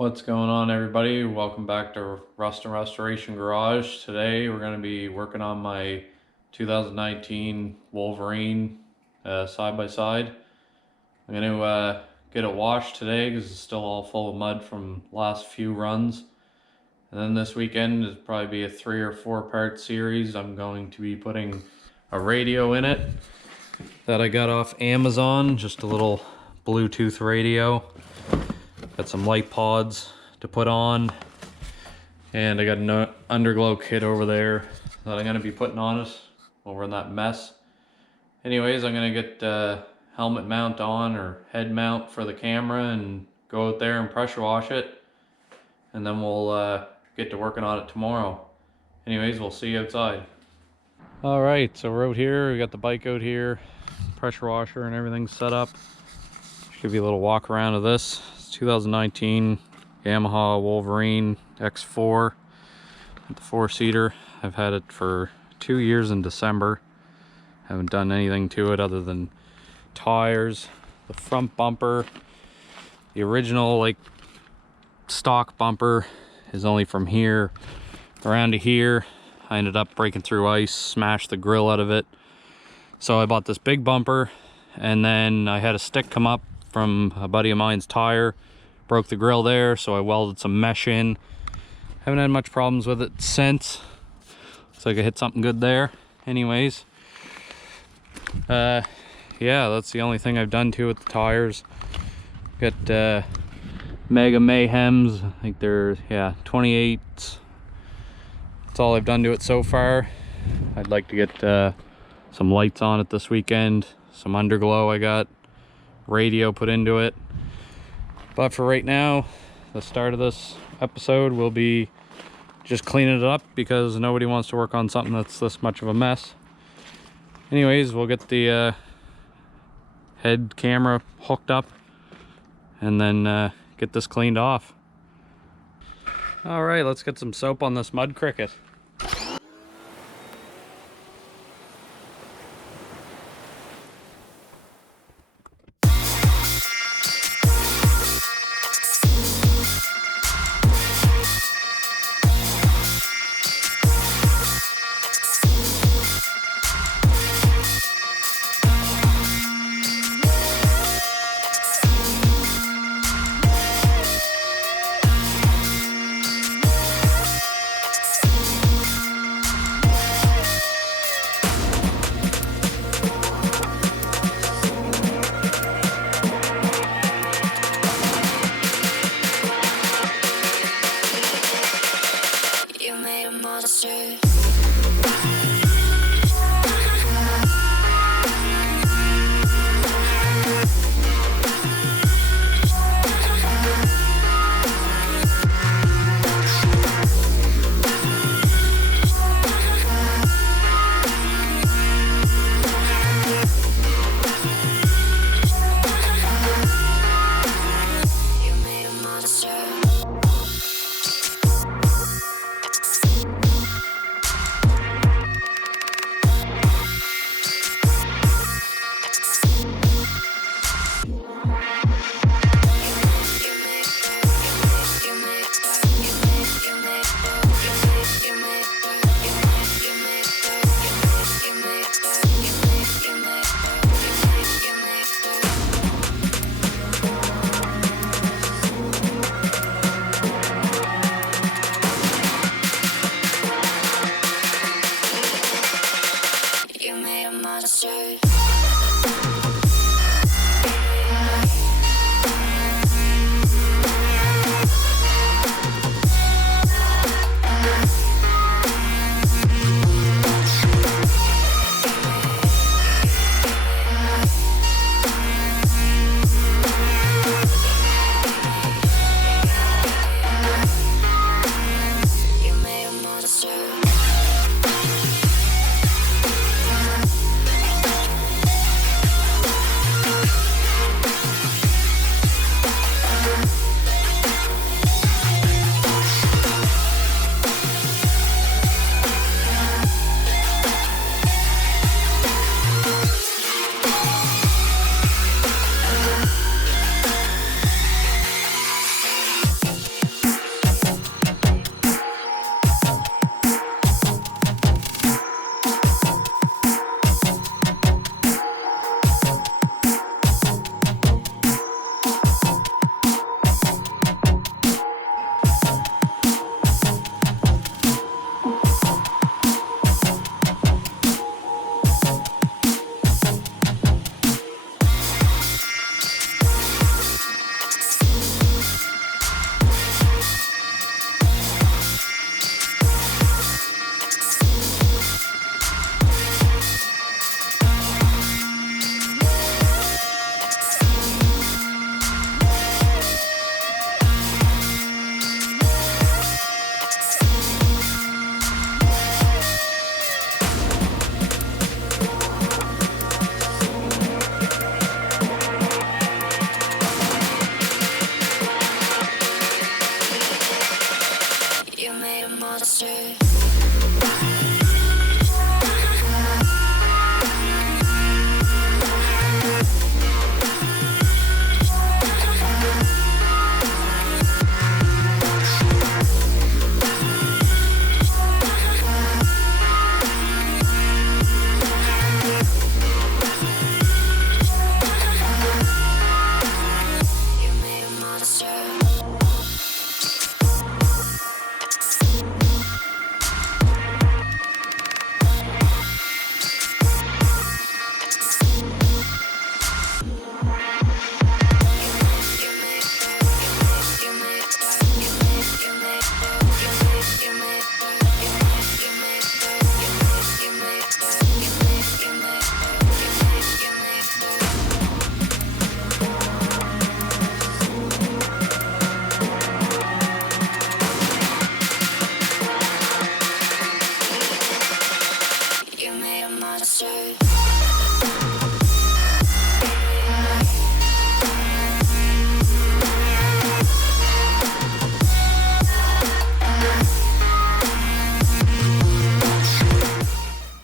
What's going on, everybody? Welcome back to Rust and Restoration Garage. Today we're going to be working on my 2019 Wolverine side-by-side. I'm going to get it washed today because it's still all full of mud from last few runs. And then this weekend it'll probably be a 3 or 4 part series. I'm going to be putting a radio in it that I got off Amazon, just a little Bluetooth radio. Got some light pods to put on, and I got an underglow kit over there that I'm going to be putting on it over in that mess. Anyways, I'm going to get helmet mount on, or head mount for the camera, and go out there and pressure wash it, and then we'll get to working on it tomorrow. Anyways, we'll see you outside. Alright, so we're out here, we got the bike out here, pressure washer and everything set up. Just give you a little walk around of this. 2019 Yamaha Wolverine X4, the 4-seater. I've had it for 2 years in December. Haven't done anything to it other than tires. The front bumper, the original like stock bumper, is only from here around to here. I ended up breaking through ice, smashed the grill out of it. So I bought this big bumper, and then I had a stick come up from a buddy of mine's tire, broke the grill there, so I welded some mesh in. Haven't had much problems with it since. Looks like I hit something good there. Anyways, yeah, that's the only thing I've done to it. The tires got Mega Mayhems. I think they're 28s. That's all I've done to it so far. I'd like to get some lights on it this weekend, some underglow. I got radio put into it, but for right now, the start of this episode will be just cleaning it up because nobody wants to work on something that's this much of a mess. Anyways, we'll get the head camera hooked up and then get this cleaned off. All right, let's get some soap on this mud cricket.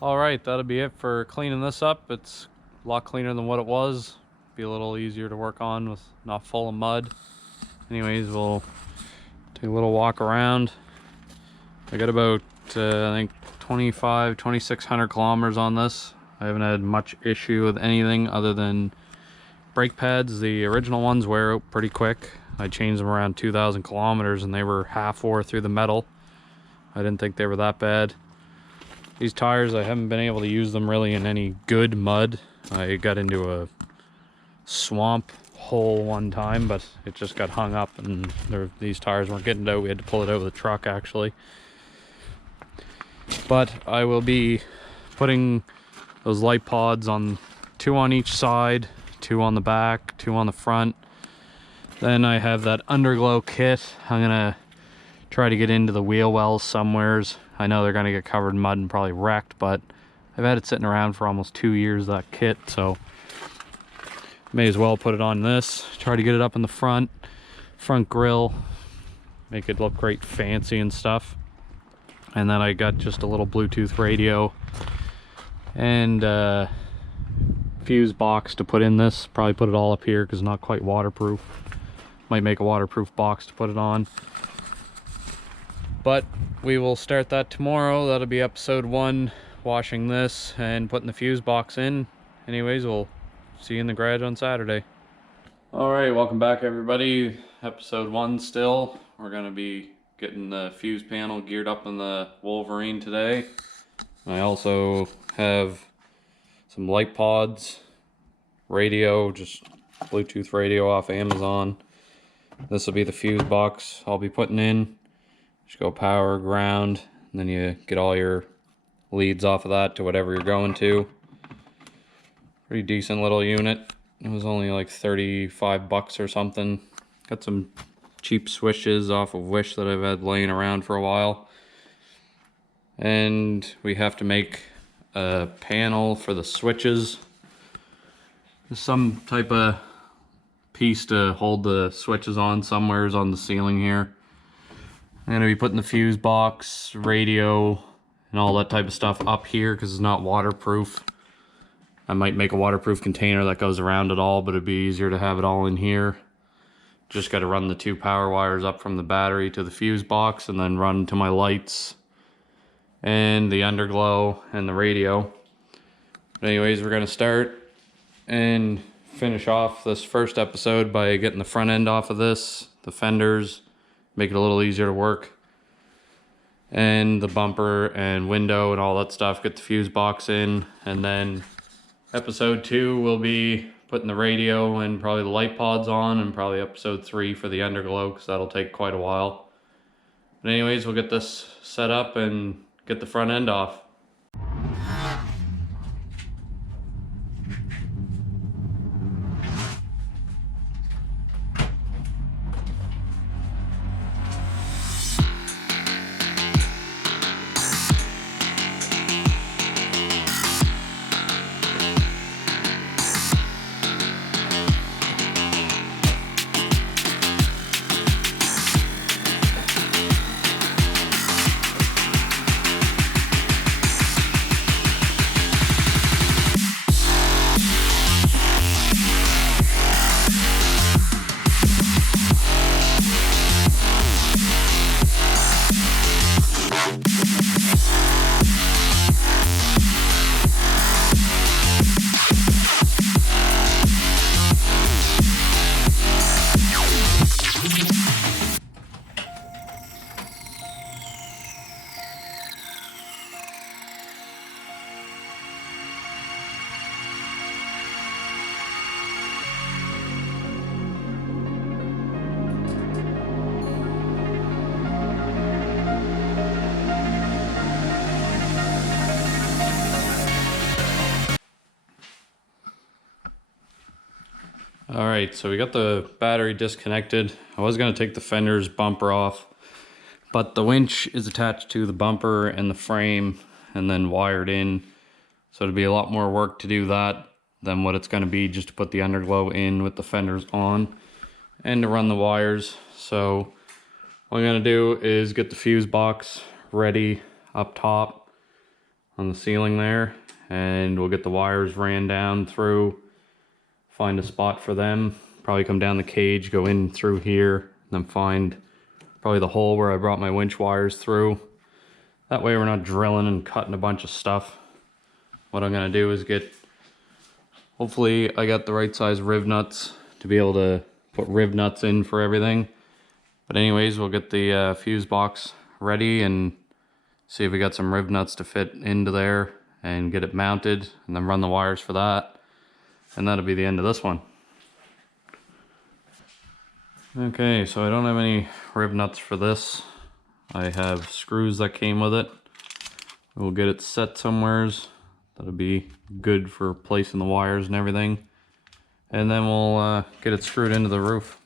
Alright, that'll be it for cleaning this up. It's a lot cleaner than what it was. Be a little easier to work on with not full of mud. Anyways, we'll take a little walk around. I got about, I think 2,600 kilometers on this. I haven't had much issue with anything other than brake pads. The original ones wear out pretty quick. I changed them around 2,000 kilometers and they were half wore through the metal. I didn't think they were that bad. These tires, I haven't been able to use them really in any good mud. I got into a swamp hole one time, but it just got hung up and these tires weren't getting out. We had to pull it out with the truck actually. But I will be putting those light pods on, 2 on each side, 2 on the back, 2 on the front. Then I have that underglow kit. I'm gonna try to get into the wheel wells somewheres. I know they're gonna get covered in mud and probably wrecked, but I've had it sitting around for almost 2 years, that kit, so may as well put it on this. Try to get it up in the front grille, make it look great fancy and stuff. And then I got just a little Bluetooth radio and fuse box to put in this. Probably put it all up here because it's not quite waterproof. Might make a waterproof box to put it on. But we will start that tomorrow. That'll be episode 1, washing this and putting the fuse box in. Anyways, we'll see you in the garage on Saturday. Alright, welcome back everybody. Episode 1 still. We're going to be getting the fuse panel geared up in the Wolverine today. I also have some light pods, radio, just Bluetooth radio off Amazon. This will be the fuse box I'll be putting in. Just go power, ground, and then you get all your leads off of that to whatever you're going to. Pretty decent little unit. It was only like 35 bucks or something. Got some cheap switches off of Wish that I've had laying around for a while. And we have to make a panel for the switches. There's some type of piece to hold the switches on somewheres on the ceiling here. I'm going to be putting the fuse box, radio, and all that type of stuff up here because it's not waterproof. I might make a waterproof container that goes around it all, but it'd be easier to have it all in here. Just got to run the 2 power wires up from the battery to the fuse box and then run to my lights and the underglow and the radio. But anyways, we're going to start and finish off this first episode by getting the front end off of this, the fenders, make it a little easier to work, and the bumper and window and all that stuff, get the fuse box in, and then episode 2 will be putting the radio and probably the light pods on, and probably episode 3 for the underglow because that'll take quite a while. But anyways, we'll get this set up and get the front end off. All right, so we got the battery disconnected. I was gonna take the fender's bumper off, but the winch is attached to the bumper and the frame and then wired in. So it'd be a lot more work to do that than what it's gonna be just to put the underglow in with the fenders on and to run the wires. So what I'm gonna do is get the fuse box ready up top on the ceiling there, and we'll get the wires ran down through, find a spot for them, probably come down the cage, go in through here, and then find probably the hole where I brought my winch wires through. That way we're not drilling and cutting a bunch of stuff. What I'm gonna do is hopefully I got the right size riv nuts to be able to put riv nuts in for everything. But anyways, we'll get the fuse box ready and see if we got some riv nuts to fit into there and get it mounted, and then run the wires for that. And that'll be the end of this one. Okay, so I don't have any riv nuts for this. I have screws that came with it. We'll get it set somewheres. That'll be good for placing the wires and everything. And then we'll get it screwed into the roof.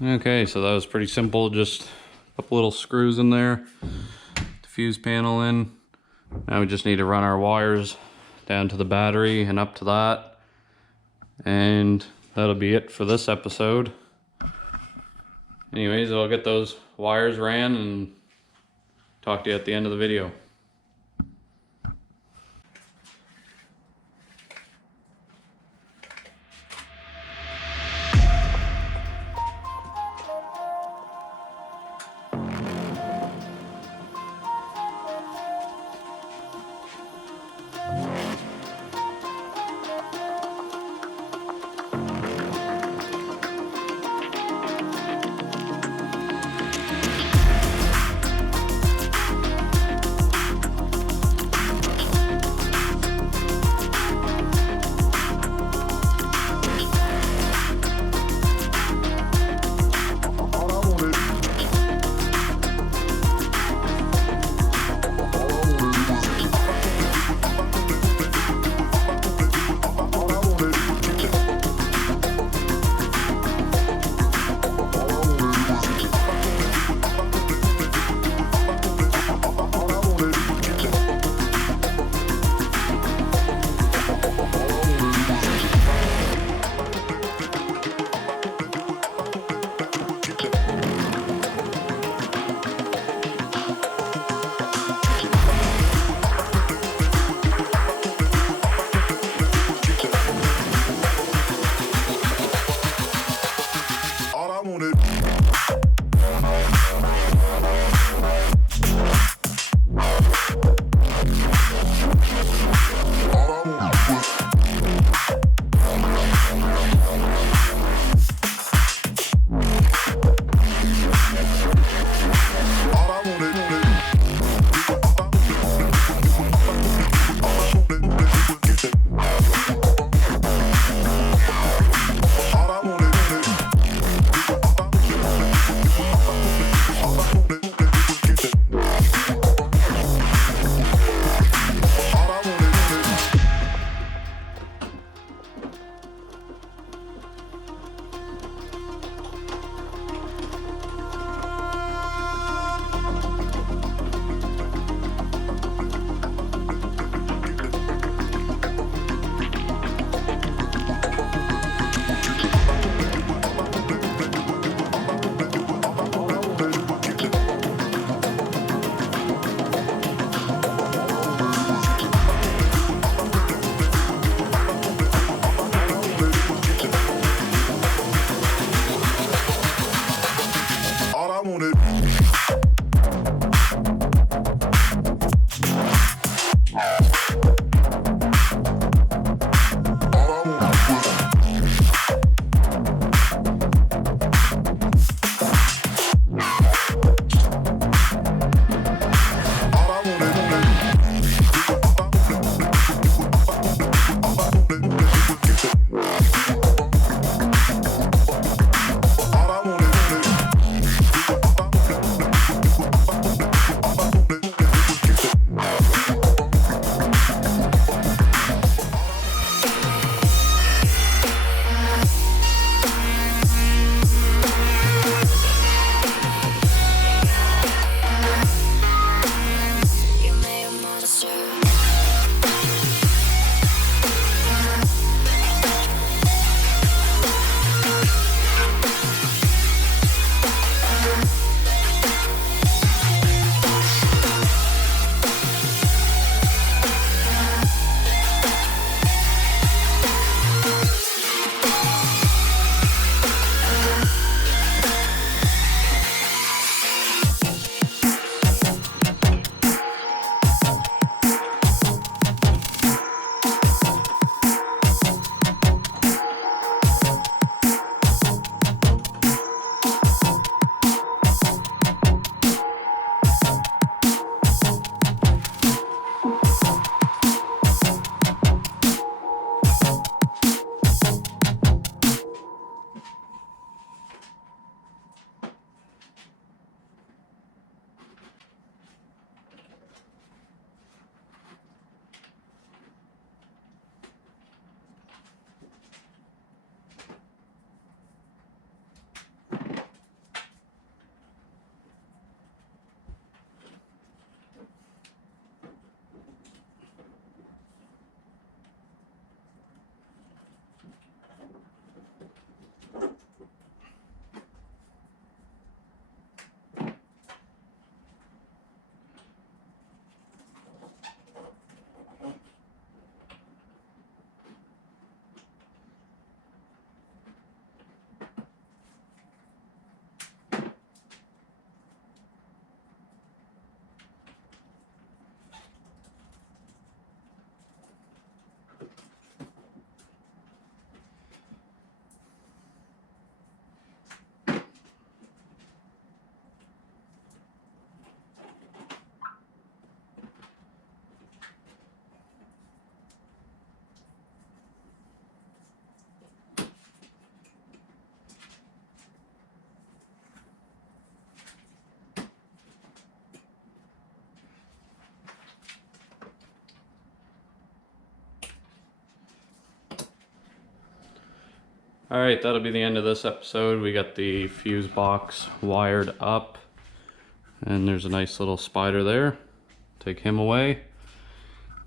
Okay, so that was pretty simple. Just a couple little screws in there, the fuse panel in. Now we just need to run our wires down to the battery and up to that. And that'll be it for this episode. Anyways, I'll get those wires ran and talk to you at the end of the video. Alright, that'll be the end of this episode. We got the fuse box wired up. And there's a nice little spider there. Take him away.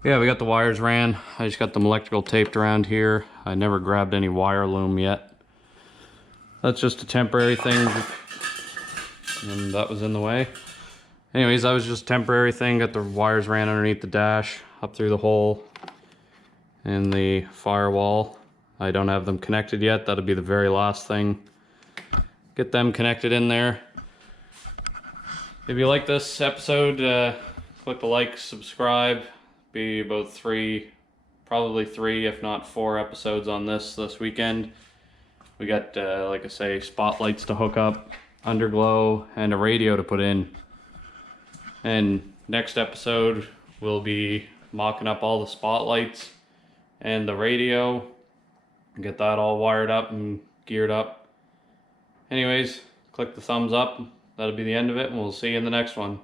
Yeah, we got the wires ran. I just got them electrical taped around here. I never grabbed any wire loom yet. That's just a temporary thing. And that was in the way. Anyways, that was just a temporary thing. Got the wires ran underneath the dash, up through the hole in the firewall. I don't have them connected yet. That'll be the very last thing. Get them connected in there. If you like this episode, click the like, subscribe. Be about probably three, if not 4 episodes on this weekend. We got, like I say, spotlights to hook up, underglow, and a radio to put in. And next episode, we'll be mocking up all the spotlights and the radio. Get that all wired up and geared up. Anyways, click the thumbs up. That'll be the end of it, and we'll see you in the next one.